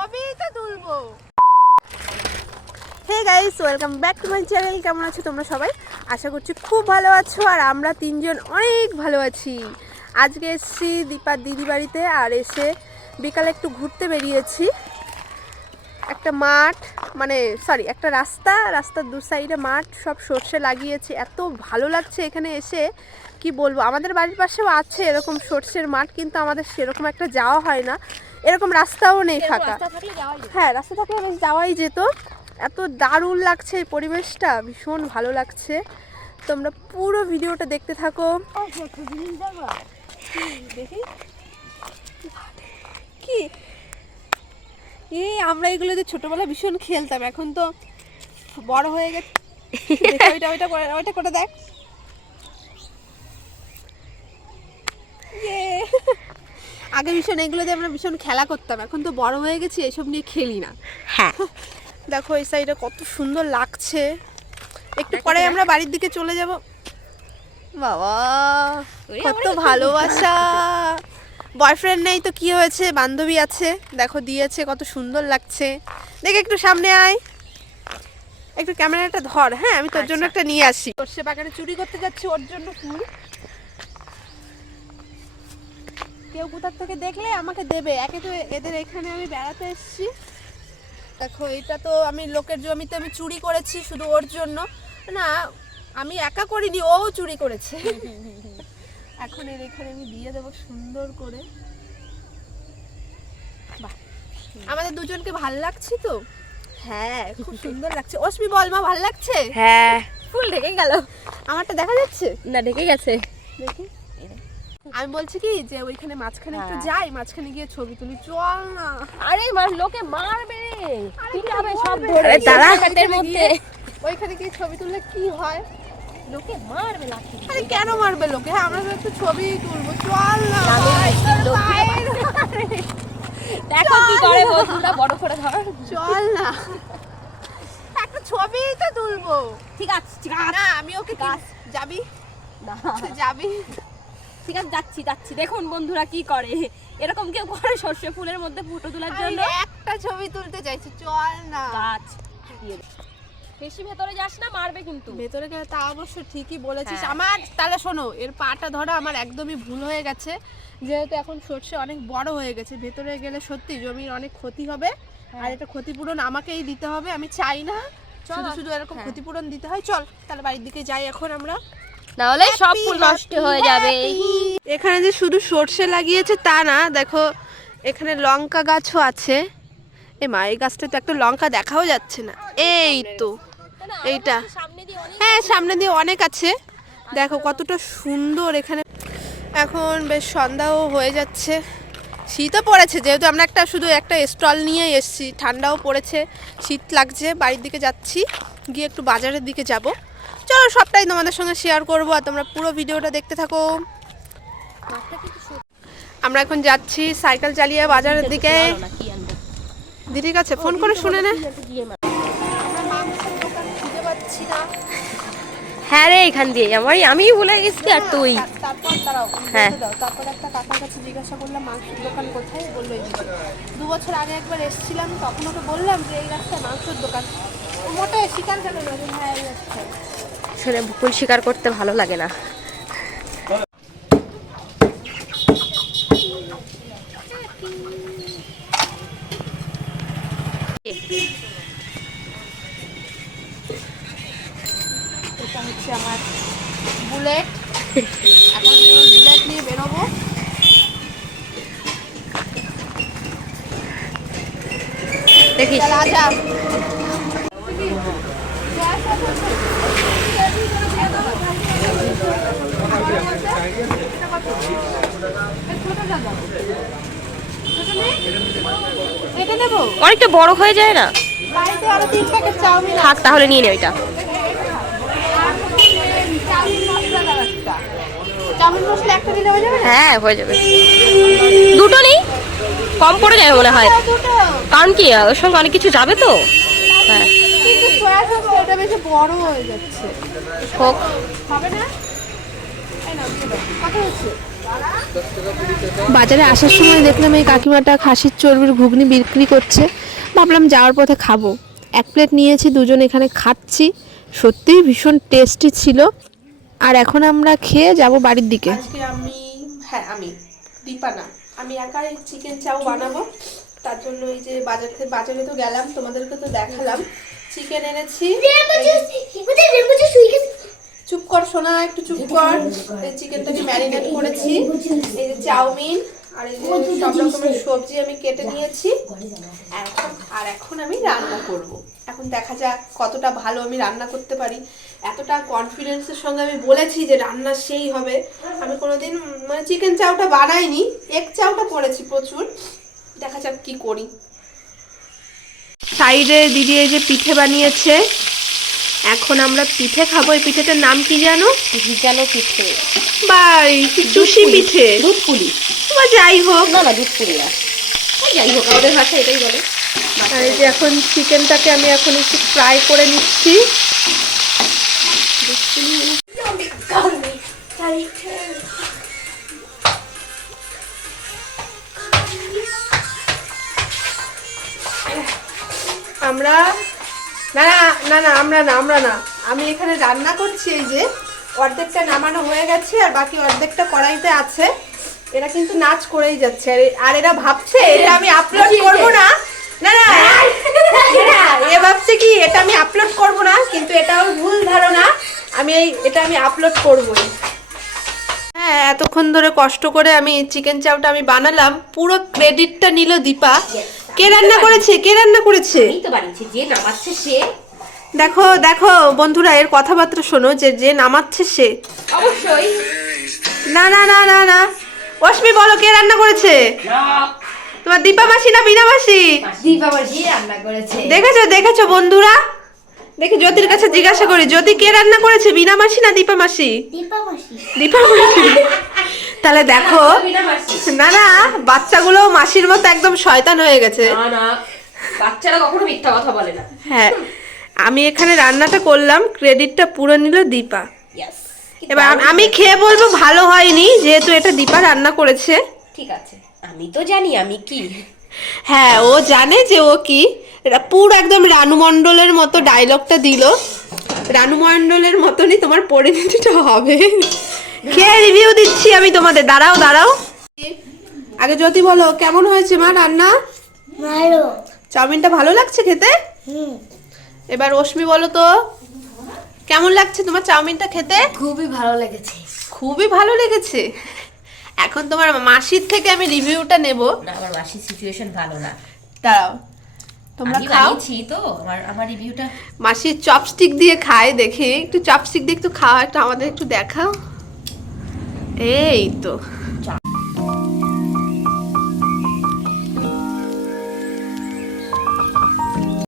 ছবিই তো তুলবো। Hey guys, welcome back to my channel. কেমন আছো তোমরা সবাই? আশা করছি খুব ভালো আছো, আর আমরা তিনজন অনেক ভালো আছি। আজকে এসেছি দীপার দিদি বাড়িতে, আর এসে বিকালে একটু ঘুরতে বেরিয়েছি। একটা মাঠ, মানে সরি একটা রাস্তার দু সাইডে মাঠ, সব সর্ষে লাগিয়েছে। এত ভালো লাগছে এখানে এসে, কি বলবো। আমাদের বাড়ির পাশেও আছে এরকম সর্ষের মাঠ, কিন্তু আমাদের সেরকম একটা যাওয়া হয় না। এরকম রাস্তাও নেই ফাঁকা। হ্যাঁ, রাস্তা থাকলে বেশ যাওয়াই যেত। এত দারুণ লাগছে এই পরিবেশটা, ভীষণ ভালো লাগছে। তোমরা পুরো ভিডিওটা দেখতে থাকো। দেখি কি এই আমরা এগুলোতে ছোটবেলা ভীষণ খেলতাম, এখন তো বড় হয়ে গেছে। ওইটা করে দেখ। আগে ভীষণ এগুলোতে আমরা ভীষণ খেলা করতাম, এখন তো বড় হয়ে গেছি, এসব নিয়ে খেলি না। হ্যাঁ, দেখো এই সাইডে কত সুন্দর লাগছে। একটু পরে আমরা বাড়ির দিকে চলে যাব। বাবা কত ভালোবাসা। বয়ফ্রেন্ড নেই তো কি হয়েছে, বান্ধবী আছে, দেখো দিয়েছে, কত সুন্দর লাগছে। দেখ একটু সামনে আয়, একটু ক্যামেরাটা ধর। হ্যাঁ, আমি তোর জন্য একটা নিয়ে আসি। সর্ষে বাগানে চুরি করতে যাচ্ছি, ওর জন্য ফুল। কেউ কোথার থেকে দেখলে আমাকে দেবে। একে তো এদের এখানে আমি বেড়াতে এসেছি। দেখো এটা তো আমি লোকের জমিতে আমি চুরি করেছি শুধু ওর জন্য না, আমি একা করিনি, ও চুরি করেছে। এখন এর এখানে আমি দিয়ে দেবো সুন্দর করে। বাহ, আমাদের দুজনকে ভাল লাগছে তো। হ্যাঁ, খুব সুন্দর লাগছে। অশ্মি বল মা, ভাল লাগছে? হ্যাঁ। ফুল ঢেকে গেল, আমারটা দেখা যাচ্ছে না, ঢেকে গেছে। দেখি। আমি বলছি কি যে ওইখানে মাঝখানে একটু যাই, মাঝখানে গিয়ে ছবি তুলি, চল না। আরে লোকে মারবে, পিটাবে সব ধরে দাঁড়া হাতের মধ্যে। ওইখানে গিয়ে ছবি তুললে কি হয়? লোকে মারবে লাঠি। আরে কেন মারবে লোকে? হ্যাঁ, আমরা তো একটু ছবি তুলবো, চল না। দেখো কি করে বন্ধুরা, বড় করে ধর। চল না, একটা ছবি তো তুলবো। ঠিক আছে না, আমি ওকে যাবি না, যাবি। ঠিক আছে, যাচ্ছি। দেখুন বন্ধুরা কি করে, এরকম কেউ করে সর্ষে ফুলের মধ্যে ফটো তোলার জন্য। একটা ছবি তুলতে চাইছি, চল না। গাছ দিয়ে দে। বেশি ভেতরে যাস না, মারবে কিন্তু। ভেতরে গেলে তা অবশ্য ঠিকই বলেছিস। হ্যাঁ। আমার তাহলে শোনো, এর পাটা ধরা আমার একদমই ভুল হয়ে গেছে, যেহেতু এখন সর্ষে অনেক বড় হয়ে গেছে। ভেতরে গেলে সত্যি জমির অনেক ক্ষতি হবে, আর এটা ক্ষতিপূরণ আমাকেই দিতে হবে। আমি চাই না শুধু এরকম ক্ষতিপূরণ দিতে হয়। চল তাহলে বাড়ির দিকে যাই এখন আমরা, না হলে সব ফুল নষ্ট হয়ে যাবে। এখানে যে শুধু সর্ষে লাগিয়েছে তা না, দেখো এখানে লঙ্কা গাছও আছে। এ মা, এই গাছটা তো একটা লঙ্কা দেখাও যাচ্ছে না। এই তো এইটা, হ্যাঁ সামনে দিয়ে অনেক আছে। দেখো কতটা সুন্দর এখানে। এখন বেশ সন্ধ্যাও হয়ে যাচ্ছে, শীতও পড়েছে, যেহেতু আমরা শুধু একটা স্টল নিয়ে এসেছি। ঠান্ডাও পড়েছে, শীত লাগছে। বাড়ির দিকে যাচ্ছি, গিয়ে একটু বাজারের দিকে যাব। চলো সবটাই তোমাদের সঙ্গে শেয়ার করবো, আর তোমরা পুরো ভিডিওটা দেখতে থাকো। আমরা এখন যাচ্ছি সাইকেল চালিয়ে বাজারের দিকে। দিদির কাছে ফোন করে শুনে নে। হ্যাঁ রে, এখান দিয়ে আমি ভুলে গেছি। আর তুই তারপর দাঁড়াও, হ্যাঁ। তারপর একটা কাকার কাছে জিজ্ঞাসা করলাম মাংসের দোকান কোথায়, বললো এইদিকে। 2 বছর আগে একবার এসেছিলাম, তখন ওকে বললাম যে এই রাস্তায় মাংসের দোকান। ও মোটে স্বীকার করে না যে হ্যাঁ এই রাস্তায়। শুনে ভুল স্বীকার করতে ভালো লাগে না। এটা হচ্ছে আমার বুলেট। এখন আমি বুলেট নিয়ে বেরোবো। দেখিস রাজা এটা নেবো, অনেকটা বড় হয়ে যায় না? বাড়িতে আরো 3 প্যাকেট চাউমিন থাক, তাহলে নিয়ে নে ওইটা। চাউমিন মশলা একটা দিলে হয়ে যাবে না? হ্যাঁ, হয়ে যাবে। দুটো নেই, কম পড়ে যাবে মনে হয়। দুটো, কারণ কি ওর সঙ্গে অনেক কিছু যাবে তো। হ্যাঁ, কিন্তু সয়া সসটা এটা বেশি বড় হয়ে যাচ্ছে। হোক। হবে না? এই নাও দিয়ে দাও। কত হচ্ছে? বাজারে আসার সময় দেখলাম এই কাকিমাটা খাসির চর্বির ঘুগনি বিক্রি করছে, ভাবলাম যাওয়ার পথে খাবো। 1 প্লেট নিয়েছি, দুজন এখানে খাচ্ছি, সত্যিই ভীষণ টেস্টি ছিল। আর এখন আমরা খেয়ে যাব বাড়ির দিকে। আজকে আমি দীপা না, আমি একাই চিকেন চাও বানাবো। তার জন্য এই যে বাজারে তো গেলাম, তোমাদেরকে তো দেখালাম। চিকেন এনেছি। চুপ কর সোনা, একটু চুপ কর। এই চিকেনটাকে ম্যারিনেট করেছি। এই যে চাউমিন আর এই যে সব রকমের সবজি আমি কেটে নিয়েছি। আর এখন আমি রান্না করব। এখন দেখা যাক কতটা ভালো আমি রান্না করতে পারি। এতটা কনফিডেন্সের সঙ্গে আমি বলেছি যে রান্না সেই হবে। আমি কোনোদিন মানে চিকেন চাউটা বানাইনি, এগ চাউটা করেছি প্রচুর। দেখা যাক কি করি। সাইডে দিদি এই যে পিঠে বানিয়েছে, এখন আমরা পিঠে খাবো। এই পিঠেটার নাম কি জানো? পিঠে বাই চুষি পিঠে, দুধপুলি বা যাই হোক, না দুধপুলি যাই হোক আমাদের ভাষা এটাই বলে। আর এই যে এখন চিকেনটাকে আমি এখন একটু ফ্রাই করে নিচ্ছি। আমরা না আমি এখানে রান্না করছি। এই যে অর্ধেকটা নামানো হয়ে গেছে আর বাকি অর্ধেকটা কড়াইতে আছে। এরা কিন্তু নাচ করেই যাচ্ছে, আর এরা ভাবছে এটা আমি আপলোড করব না। না এ ভাবছে কি এটা আমি আপলোড করব না, কিন্তু এটাও ভুল ধারণা। এটা আমি আপলোড করবই। হ্যাঁ, এতক্ষণ ধরে কষ্ট করে আমি চিকেন চাউটা আমি বানালাম, পুরো ক্রেডিটটা নিল দীপা। কে রান্না করেছে? এই তো বানিয়েছে, যে নামাচ্ছে সে। দেখো বন্ধুরা, এর কথাবার্তা শোনো, যে নামাচ্ছে সে। অবশ্যই। না অশ্মি বলো, কে রান্না করেছে? তোমার দীপা মাসি না বিনা মাসি? দীপা মাসি রান্না করেছে। দেখেছো বন্ধুরা? দেখি জ্যোতির কাছে জিজ্ঞাসা করি, জ্যোতি কে রান্না করেছে, বিনা মাসি না দীপা মাসি? দীপা মাসি। তাহলে দেখো, না বাচ্চাগুলো মাসির মতো একদম শয়তান হয়ে গেছে। না বাচ্চারা কখনো মিথ্যা কথা বলে না। হ্যাঁ, আমি এখানে রান্নাটা করলাম, ক্রেডিটটা পুরো নিল দীপা। এবার আমি খেয়ে বলবো ভালো হয়নি, যেহেতু এটা দীপা রান্না করেছে। ঠিক আছে, আমি তো জানি আমি কি। হ্যাঁ, ও জানে যে ও কি। পুরো একদম রানু মণ্ডলের মতো ডায়লগটা দিল। রানু মণ্ডলের মতনই তোমার পরিণতিটা হবে। খেয়ে রিভিউ দিচ্ছি আমি তোমাদের। দাঁড়াও আগে জ্যোতি বলো, কেমন হয়েছে মা রান্না? ভালো। চাউমিনটা ভালো লাগছে খেতে? এবার অশ্মি বলো তো, কেমন লাগছে তোমার চাউমিনটা খেতে? খুবই ভালো লেগেছে। খুবই ভালো লেগেছে। এখন তোমার মাসির থেকে আমি রিভিউটা নেব। না, আমার মাসির সিচুয়েশন ভালো না। দাঁড়াও, তোমরা আমি খাও। বানিয়েছি তো, আমার রিভিউটা। মাসির চপস্টিক দিয়ে খায়, দেখি একটু চপস্টিক দিয়ে একটু খাওয়া, একটু আমাদের একটু দেখাও। এই তো